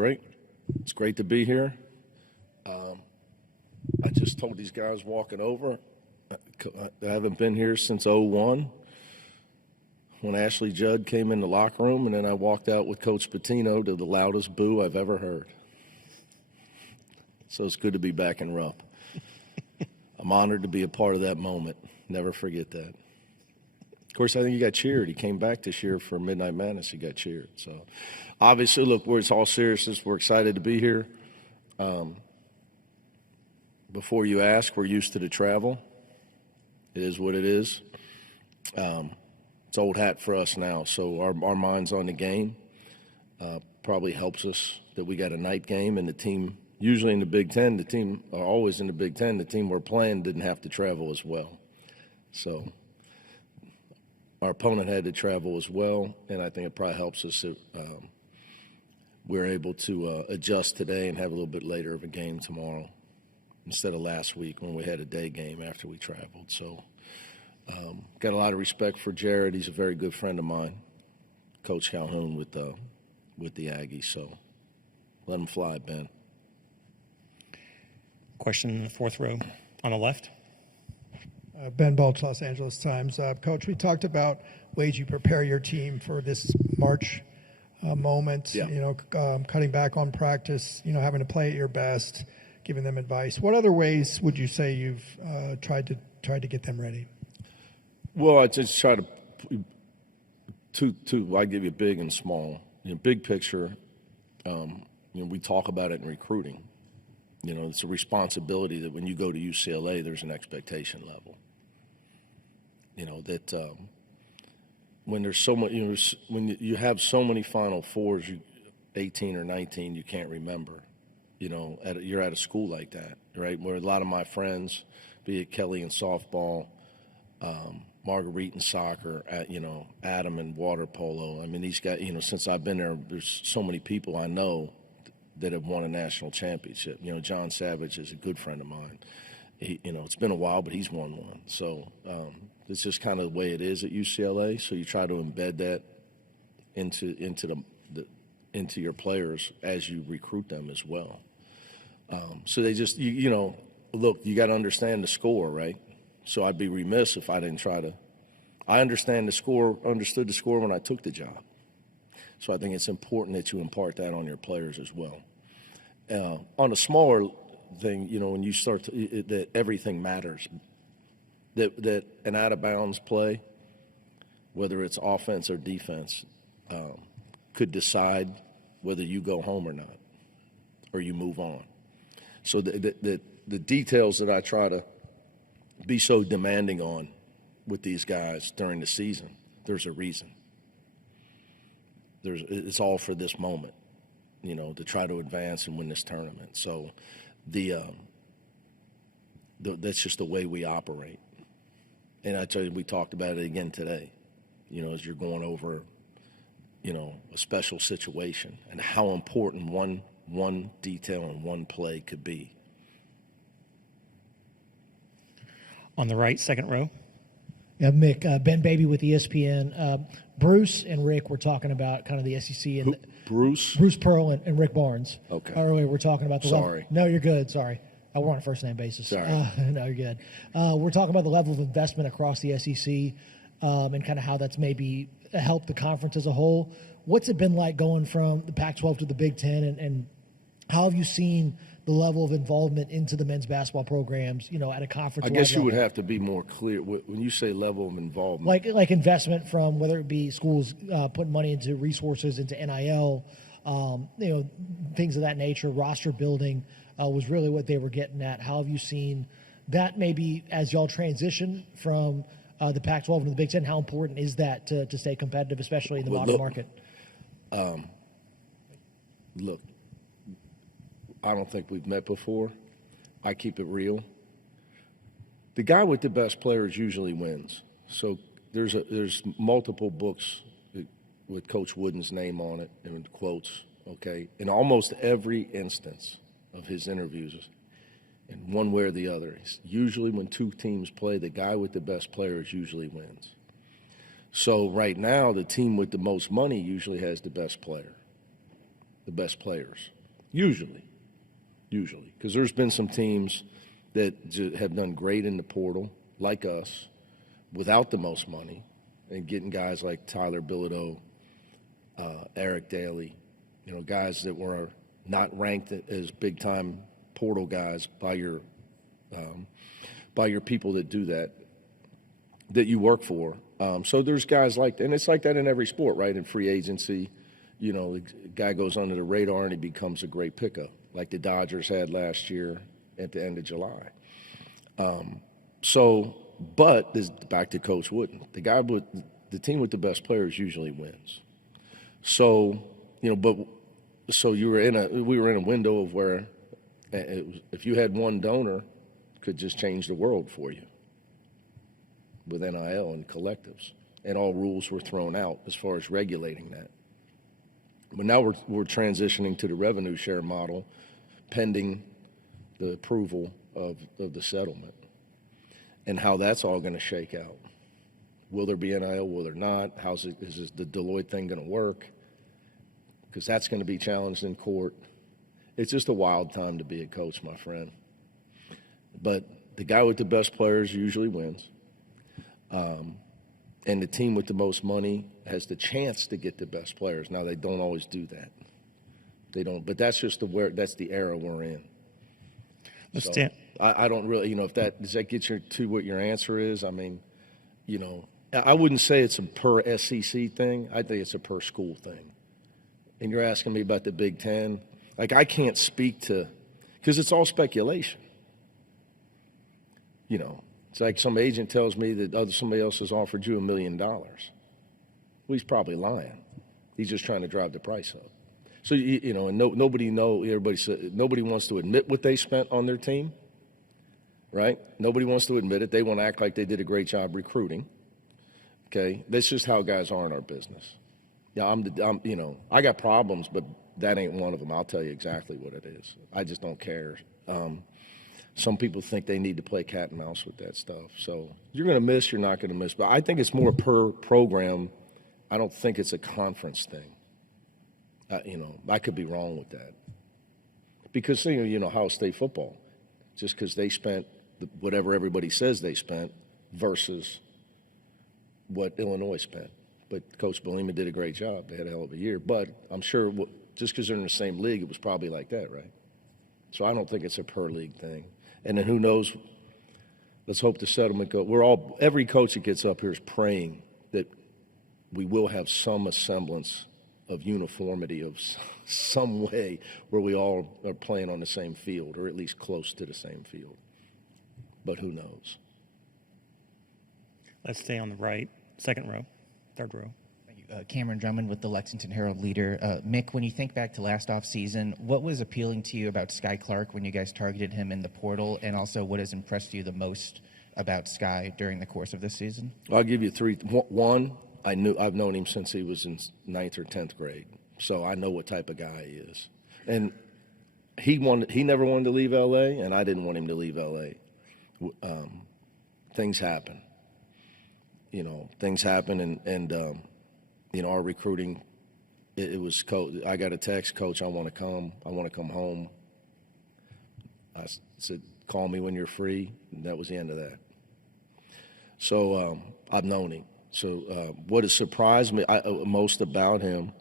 Great. It's great to be here. I just told these guys walking over, I haven't been here since '01 when Ashley Judd came in the locker room, and then I walked out with Coach Pitino to the loudest boo I've ever heard. So it's good to be back in Rupp. I'm honored to be a part of that moment. Never forget that. Of course, I think he got cheered. He came back this year for Midnight Madness. He got cheered. So, obviously, look, it's all seriousness. We're excited to be here. Before you ask, we're used to the travel. It is what it is. It's old hat for us now. So our mind's on the game. Probably helps us that we got a night game, and the team, usually in the Big Ten, the team are always in the Big Ten. The team we're playing didn't have to travel as well. So our opponent had to travel as well, and I think it probably helps us that we're able to adjust today and have a little bit later of a game tomorrow instead of last week when we had a day game after we traveled. So got a lot of respect for Jared. He's a very good friend of mine, Coach Calhoun with the Aggies. So let him fly, Ben. Question in the fourth row on the left. Ben Balch, Los Angeles Times. Coach, we talked about ways you prepare your team for this March moment, Yeah. Cutting back on practice, having to play at your best, giving them advice. What other ways would you say you've tried to get them ready? Well, I just try to I give you big and small. Big picture, we talk about it in recruiting. It's a responsibility that when you go to UCLA, there's an expectation level. That when there's so much, when you have so many Final Fours, 18 or 19, you can't remember. You're at a school like that, right? Where a lot of my friends, be it Kelly in softball, Marguerite in soccer, Adam in water polo. I mean, these guys, since I've been there, there's so many people I know that have won a national championship. John Savage is a good friend of mine. It's been a while, but he's won one. So it's just kind of the way it is at UCLA. So you try to embed that into your players as you recruit them as well. So they just, look, you got to understand the score, right? So I'd be remiss if I didn't try to. I understood the score when I took the job. So I think it's important that you impart that on your players as well. On a smaller thing, when you start that everything matters, that an out-of-bounds play, whether it's offense or defense, could decide whether you go home or not, or you move on. So the details that I try to be so demanding on with these guys during the season, there's a reason. It's all for this moment, to try to advance and win this tournament. So that's just the way we operate. And I tell you, we talked about it again today, as you're going over, a special situation and how important one detail and one play could be. On the right, second row. Yeah, Mick, Ben Baby with ESPN. Bruce and Rick were talking about kind of the SEC and Bruce Pearl and Rick Barnes. Okay. Earlier, we're talking about the Sorry. No, you're good. Sorry, we're on a first name basis. Sorry. No, you're good. We're talking about the level of investment across the SEC and kind of how that's maybe helped the conference as a whole. What's it been like going from the Pac-12 to the Big Ten, and how have you seen the level of involvement into the men's basketball programs, at a conference? I guess you would have to be more clear when you say level of involvement. Like investment from whether it be schools putting money into resources, into NIL, things of that nature. Roster building was really what they were getting at. How have you seen that maybe as y'all transition from the Pac-12 into the Big Ten? How important is that to stay competitive, especially in the modern market? Look, I don't think we've met before. I keep it real. The guy with the best players usually wins. So there's multiple books with Coach Wooden's name on it and quotes, okay? In almost every instance of his interviews, in one way or the other, usually when two teams play, the guy with the best players usually wins. So right now, the team with the most money usually has the best player. the best players, usually, because there's been some teams that have done great in the portal, like us, without the most money, and getting guys like Tyler Bilodeau, Eric Daly, guys that were not ranked as big-time portal guys by your people that do that you work for. So there's guys like that, and it's like that in every sport, right? In free agency, the guy goes under the radar and he becomes a great pickup, like the Dodgers had last year at the end of July. But this, back to Coach Wooden, the team with the best players usually wins. So, we were in a window of where if you had one donor, it could just change the world for you with NIL and collectives, and all rules were thrown out as far as regulating that. But now we're transitioning to the revenue share model, pending the approval of the settlement, and how that's all going to shake out. Will there be NIL? Will there not? Is the Deloitte thing going to work? Because that's going to be challenged in court. It's just a wild time to be a coach, my friend. But the guy with the best players usually wins. And the team with the most money has the chance to get the best players. Now, they don't always do that. They don't. But that's just that's the era we're in. So I don't really, does that get you to what your answer is? I mean, I wouldn't say it's a per SEC thing. I think it's a per school thing. And you're asking me about the Big Ten. Like, I can't speak to, because it's all speculation. It's like some agent tells me that somebody else has offered you $1 million. Well, he's probably lying. He's just trying to drive the price up. So, and nobody wants to admit what they spent on their team, right? Nobody wants to admit it. They want to act like they did a great job recruiting. Okay? That's just how guys are in our business. Yeah, I got problems, but that ain't one of them. I'll tell you exactly what it is. I just don't care. Some people think they need to play cat and mouse with that stuff. So you're going to miss, you're not going to miss. But I think it's more per program. I don't think it's a conference thing. I could be wrong with that. Because, Ohio State football, just because they spent whatever everybody says they spent versus what Illinois spent. But Coach Belima did a great job. They had a hell of a year. But I'm sure just because they're in the same league, it was probably like that, right? So I don't think it's a per league thing. And then who knows? Let's hope the settlement goes. Every coach that gets up here is praying that we will have some semblance of uniformity of some way where we all are playing on the same field, or at least close to the same field. But who knows? Let's stay on the right, second row, third row. Cameron Drummond with the Lexington Herald-Leader. Mick, when you think back to last offseason, what was appealing to you about Sky Clark when you guys targeted him in the portal, and also what has impressed you the most about Sky during the course of this season? I'll give you three. One, I've known him since he was in 9th or 10th grade, so I know what type of guy he is. And he never wanted to leave L.A., and I didn't want him to leave L.A. Things happen. Things happen, and our recruiting, it was, Coach, I got a text, Coach, I want to come home. I said, call me when you're free, and that was the end of that. So I've known him. So what has surprised me most about him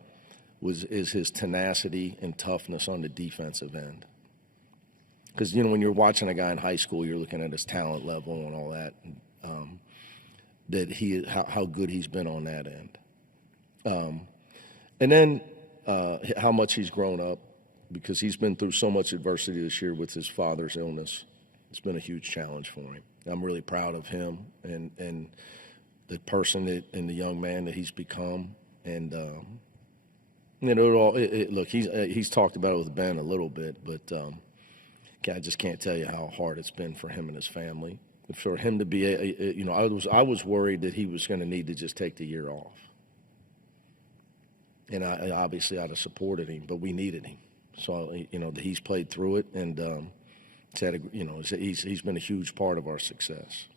is his tenacity and toughness on the defensive end. Because, when you're watching a guy in high school, you're looking at his talent level and all that, how good he's been on that end. And then how much he's grown up, because he's been through so much adversity this year with his father's illness. It's been a huge challenge for him. I'm really proud of him and the person and the young man that he's become. And look, he's talked about it with Ben a little bit, but I just can't tell you how hard it's been for him and his family. For him to be, I was worried that he was going to need to just take the year off. And obviously I'd have supported him, but we needed him. So, he's played through it, and he's been a huge part of our success.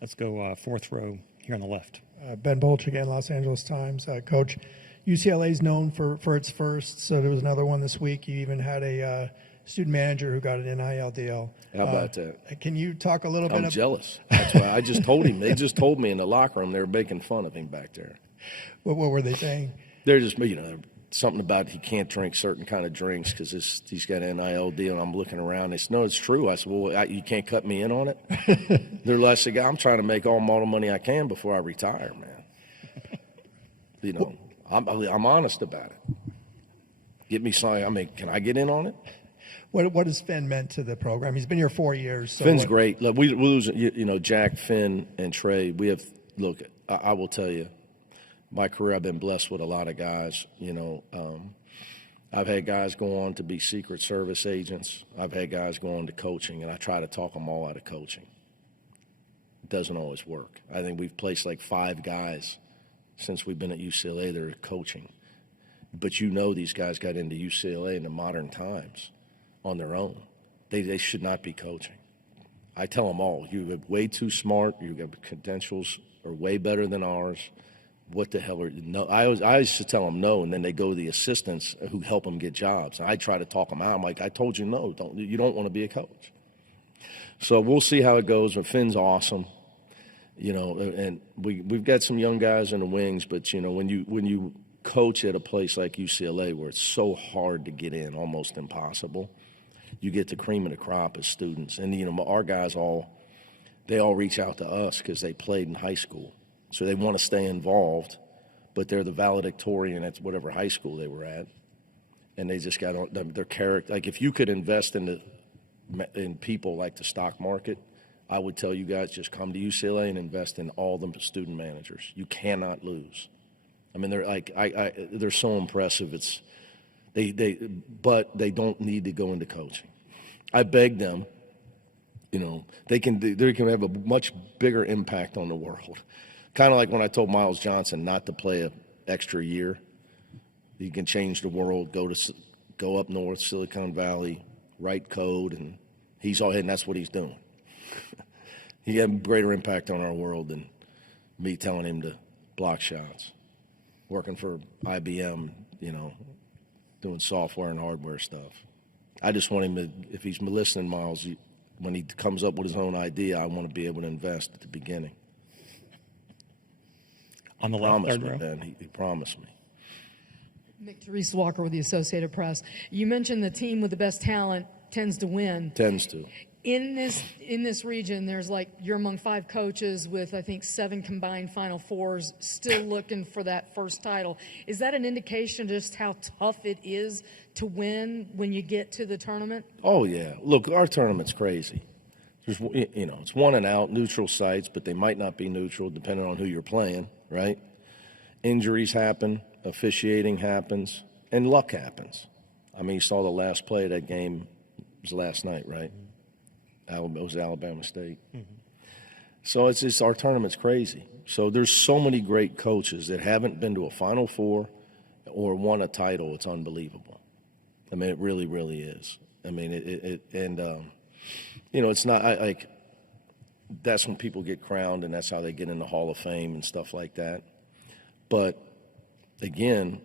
Let's go fourth row here on the left. Ben Bolch again, Los Angeles Times. Coach, UCLA is known for its first, so there was another one this week. You even had a student manager who got an NIL deal. How about that? Can you talk a little bit? I'm jealous. That's why I just told him. They just told me in the locker room they were making fun of him back there. What were they saying? They're just, something about he can't drink certain kind of drinks because he's got an NIL deal. And I'm looking around. They said, no, it's true. I said, well, you can't cut me in on it? They're less like, I'm trying to make all the money I can before I retire, man. I'm honest about it. Get me something. Can I get in on it? What has Finn meant to the program? He's been here 4 years. So Finn's great. Look, we lose, Jack, Finn, and Trey. I will tell you, my career, I've been blessed with a lot of guys. I've had guys go on to be Secret Service agents. I've had guys go on to coaching, and I try to talk them all out of coaching. It doesn't always work. I think we've placed like 5 guys since we've been at UCLA that are coaching. But these guys got into UCLA in the modern times on their own. They should not be coaching. I tell them all, you're way too smart. Your credentials are way better than ours. What the hell are you? No, I used to tell them no, and then they go to the assistants who help them get jobs. And I try to talk them out. I'm like, I told you no. You don't want to be a coach. So we'll see how it goes. But Finn's awesome, and we've got some young guys in the wings. But when you coach at a place like UCLA where it's so hard to get in, almost impossible, you get the cream of the crop as students. And our guys all reach out to us because they played in high school. So they want to stay involved, but they're the valedictorian at whatever high school they were at, and they just got their character. Like if you could invest in people like the stock market, I would tell you guys just come to UCLA and invest in all the student managers. You cannot lose. They're so impressive. But they don't need to go into coaching. I beg them. They can have a much bigger impact on the world. Kind of like when I told Miles Johnson not to play an extra year. You can change the world, go up north, Silicon Valley, write code, and that's what he's doing. He had a greater impact on our world than me telling him to block shots. Working for IBM, doing software and hardware stuff. I just want him to, if he's listening, Miles, when he comes up with his own idea, I want to be able to invest at the beginning. On the left, third row. Ben. He promised me. Nick, Therese Walker with the Associated Press. You mentioned the team with the best talent tends to win. Tends to. In this region, there's you're among 5 coaches with, I think, 7 combined Final Fours still looking for that first title. Is that an indication of just how tough it is to win when you get to the tournament? Oh, yeah. Look, our tournament's crazy. There's, it's one and out, neutral sites, but they might not be neutral depending on who you're playing, right? Injuries happen, officiating happens, and luck happens. You saw the last play of that game was last night, right? It was Alabama State. Mm-hmm. So it's just, our tournament's crazy. So there's so many great coaches that haven't been to a Final Four or won a title. It's unbelievable. It really, really is. It's not that's when people get crowned, and that's how they get in the Hall of Fame and stuff like that. But again,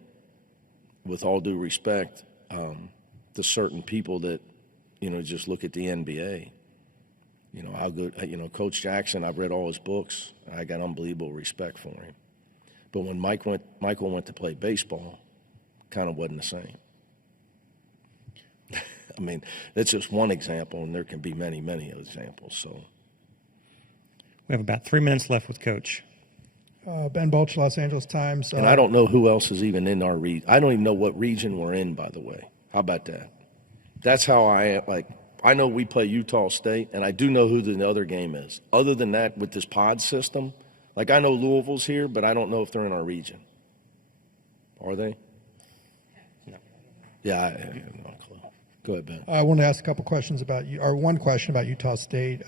with all due respect, to certain people that, just look at the NBA, how good, Coach Jackson, I've read all his books. I got unbelievable respect for him. But when Michael went to play baseball, kind of wasn't the same. That's just one example, and there can be many, many examples. So we have about 3 minutes left with Coach. Ben Balch, Los Angeles Times. And I don't know who else is even in our region. I don't even know what region we're in, by the way. How about that? That's how I am. I know we play Utah State, and I do know who the other game is. Other than that, with this pod system, I know Louisville's here, but I don't know if they're in our region. Are they? No. Yeah, I have no clue. Go ahead, Ben. I want to ask a couple questions about you, or one question about Utah State.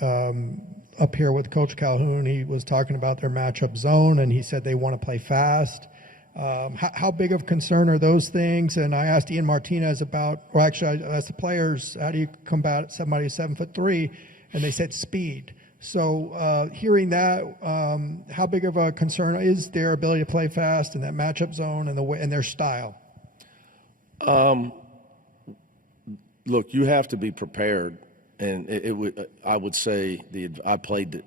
Up here with Coach Calhoun, he was talking about their matchup zone, and he said they want to play fast. How big of a concern are those things? And I asked Ian Martinez I asked the players, how do you combat somebody who's 7'3"? And they said speed. So hearing that, how big of a concern is their ability to play fast in that matchup zone and the way and their style? Look, you have to be prepared, and I would say I played it.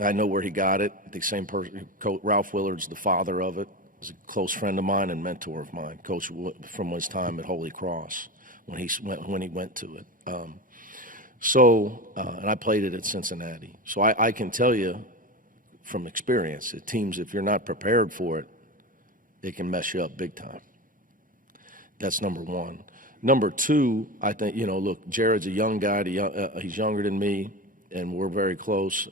I know where he got it. The same person, Coach Ralph Willard's the father of it. He's a close friend of mine and mentor of mine. Coach from his time at Holy Cross when he went to it. And I played it at Cincinnati. So I can tell you from experience that teams, if you're not prepared for it, it can mess you up big time. That's number one. Number two, I think, look, Jared's a young guy. He's younger than me, and we're very close,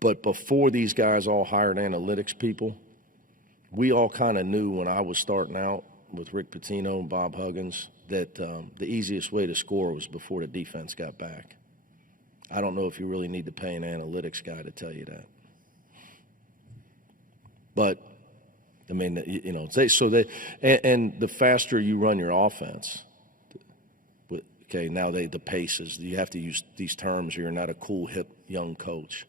But before these guys all hired analytics people, we all kind of knew when I was starting out with Rick Pitino and Bob Huggins that the easiest way to score was before the defense got back. I don't know if you really need to pay an analytics guy to tell you that. But I mean, and the faster you run your offense, okay, now the paces, you have to use these terms, or you're not a cool, hip, young coach.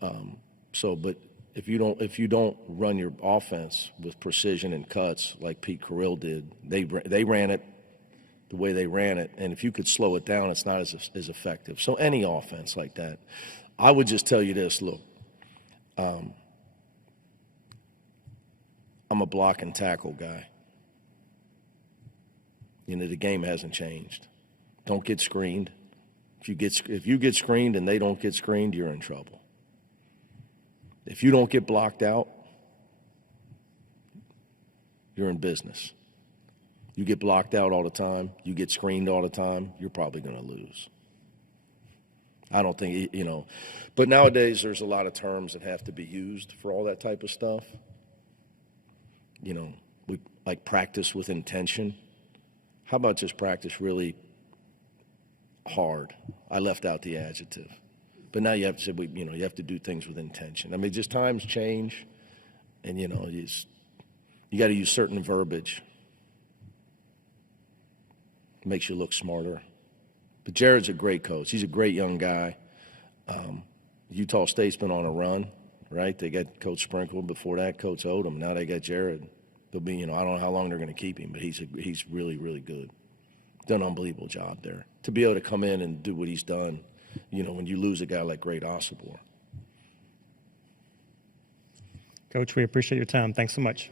But if you don't run your offense with precision and cuts like Pete Carrill did, they ran it the way they ran it, and if you could slow it down, it's not as effective. So any offense like that, I would just tell you this, look, I'm a block and tackle guy. The game hasn't changed. Don't get screened. If you get screened and they don't get screened, you're in trouble. If you don't get blocked out, you're in business. You get blocked out all the time, you get screened all the time, you're probably going to lose. I don't think, but nowadays there's a lot of terms that have to be used for all that type of stuff. We like practice with intention. How about just practice really hard? I left out the adjective. But now you have to say, you have to do things with intention. I mean, just times change, and, you got to use certain verbiage. It makes you look smarter. But Jared's a great coach. He's a great young guy. Utah State's been on a run, right? They got Coach Sprinkle. Before that, Coach Odom. Now they got Jared. They'll be, I don't know how long they're going to keep him, but he's really, really good. Done an unbelievable job there. To be able to come in and do what he's done, when you lose a guy like Great Osobor. Coach, we appreciate your time. Thanks so much.